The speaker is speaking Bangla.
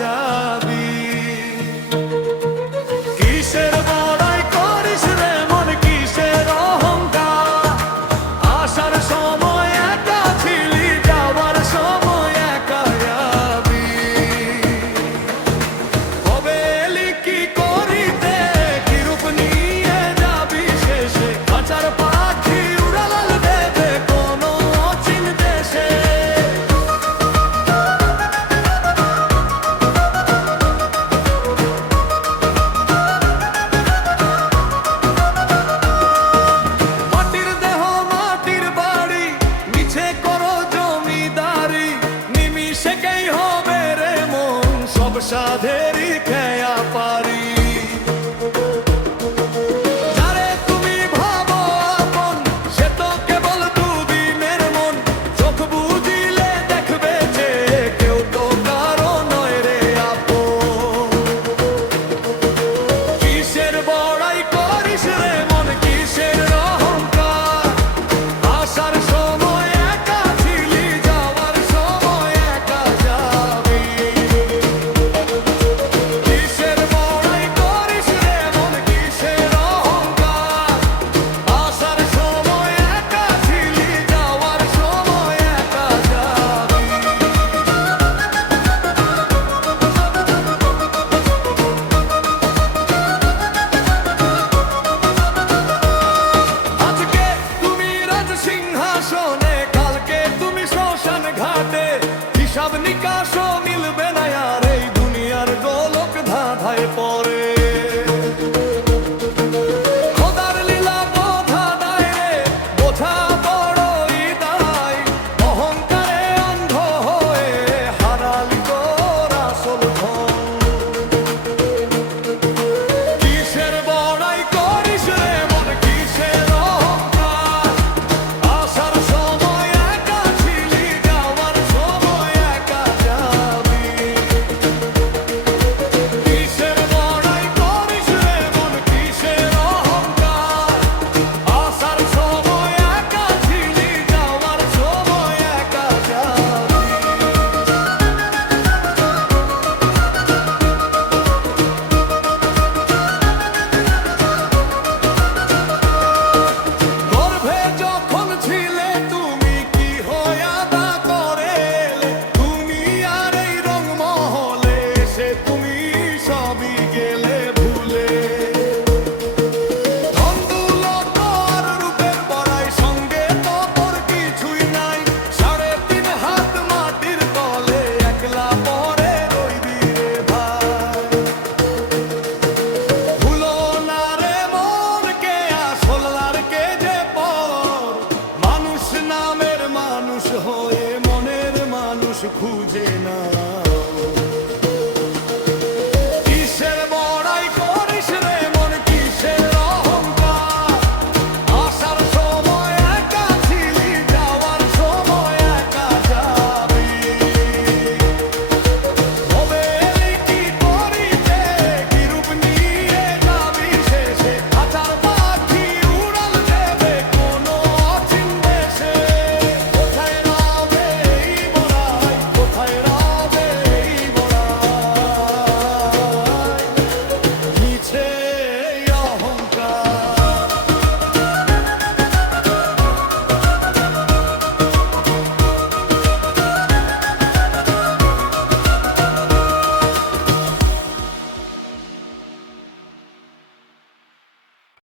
যাবি। কিসের বড়াই করিস রে মন, কিসের অহংকার? আসার সময় একা ছিলি, যাওয়ার সময় একা যাবি। কবে এলি কি করিতে, কি রূপ নিয়ে যাবি শেষে? খাঁচার পাখি উড়াল দেবে কোনো অচিন দেশে। মাটির দেহ মাটির বাড়ি, মিছে করো জমিদারি, নিমিষেকেই হবে রে মন সব সাধে